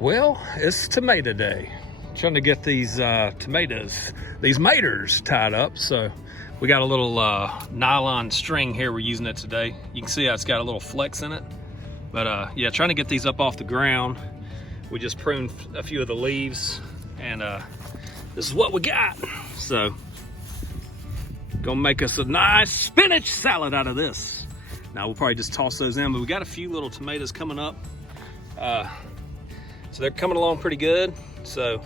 Well, it's tomato day. Trying to get these these maters tied up. So we got a little nylon string here. We're using it today. You can see how it's got a little flex in it. But yeah, trying to get these up off the ground. We just pruned a few of the leaves, and this is what we got. So gonna make us a nice spinach salad out of this. Now we'll probably just toss those in, but we got a few little tomatoes coming up. So they're coming along pretty good. So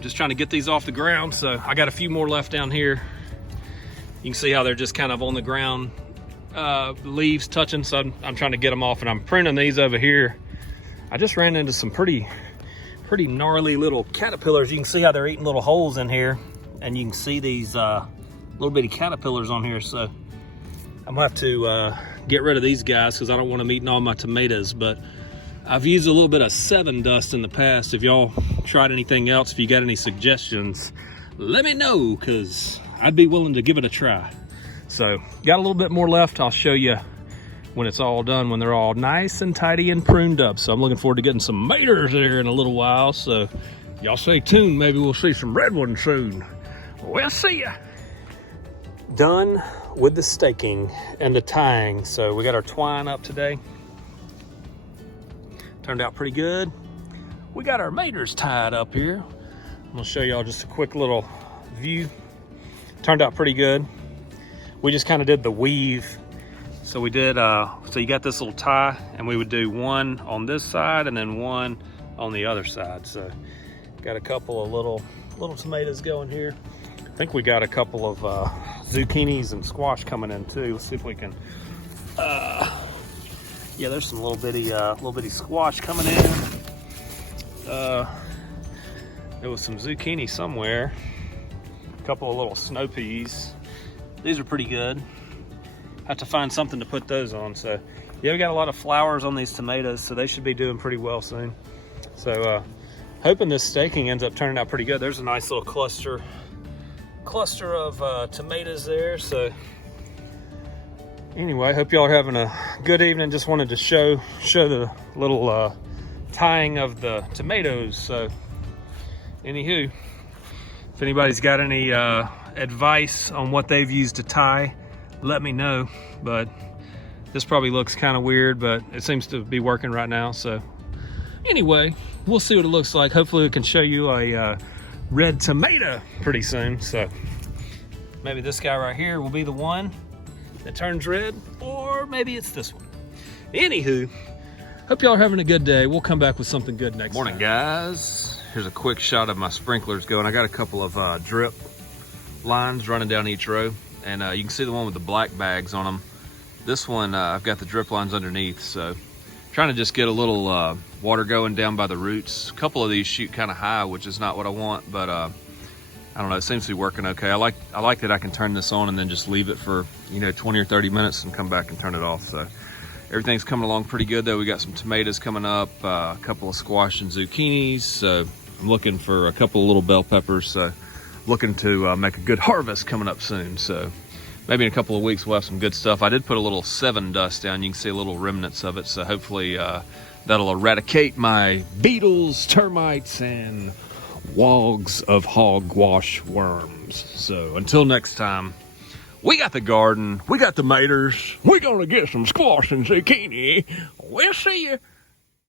just trying to get these off the ground. So I got a few more left down here. You can see how they're just kind of on the ground, leaves touching. So I'm trying to get them off, and I'm pruning these over here. I just ran into some pretty gnarly little caterpillars. You can see how they're eating little holes in here, and you can see these little bitty caterpillars on here. So I'm gonna have to get rid of these guys because I don't want them eating all my tomatoes. But I've used a little bit of 7 dust in the past. If y'all tried anything else, if you got any suggestions, let me know, because I'd be willing to give it a try. So got a little bit more left. I'll show you when it's all done, when they're all nice and tidy and pruned up. So I'm looking forward to getting some maters there in a little while. So y'all stay tuned. Maybe we'll see some red ones soon. We'll see ya. Done with the staking and the tying. So we got our twine up today. Turned out pretty good. We got our maters tied up here. I'm gonna show y'all just a quick little view. Turned out pretty good. We just kind of did the weave. So we did, so you got this little tie, and we would do one on this side and then one on the other side. So got a couple of little tomatoes going here. I think we got a couple of zucchinis and squash coming in too. Let's see if we can, yeah, there's some little bitty squash coming in. There was some zucchini somewhere. A couple of little snow peas. These are pretty good. Have to find something to put those on. So yeah, we got a lot of flowers on these tomatoes, so they should be doing pretty well soon. So hoping this staking ends up turning out pretty good. There's a nice little cluster of tomatoes there. So anyway, hope y'all are having a good evening. Just wanted to show the little tying of the tomatoes. So anywho, if anybody's got any advice on what they've used to tie, let me know. But this probably looks kind of weird, but it seems to be working right now. So anyway, we'll see what it looks like. Hopefully we can show you a red tomato pretty soon. So maybe this guy right here will be the one that turns red, or maybe it's this one. Anywho, hope y'all are having a good day. We'll come back with something good next Morning, time. guys. Here's a quick shot of my sprinklers going. I got a couple of drip lines running down each row, and you can see the one with the black bags on them. This one, I've got the drip lines underneath, so trying to just get a little water going down by the roots. A couple of these shoot kind of high, which is not what I want, but I don't know, it seems to be working okay. I like that I can turn this on and then just leave it for 20 or 30 minutes and come back and turn it off. So everything's coming along pretty good though. We got some tomatoes coming up, a couple of squash and zucchinis. So I'm looking for a couple of little bell peppers. So looking to make a good harvest coming up soon. So maybe in a couple of weeks we'll have some good stuff. I did put a little 7 dust down. You can see little remnants of it. So hopefully that'll eradicate my beetles, termites, and wogs of hogwash worms. So until next time, we got the garden, we got the maters, we're gonna get some squash and zucchini. We'll see you.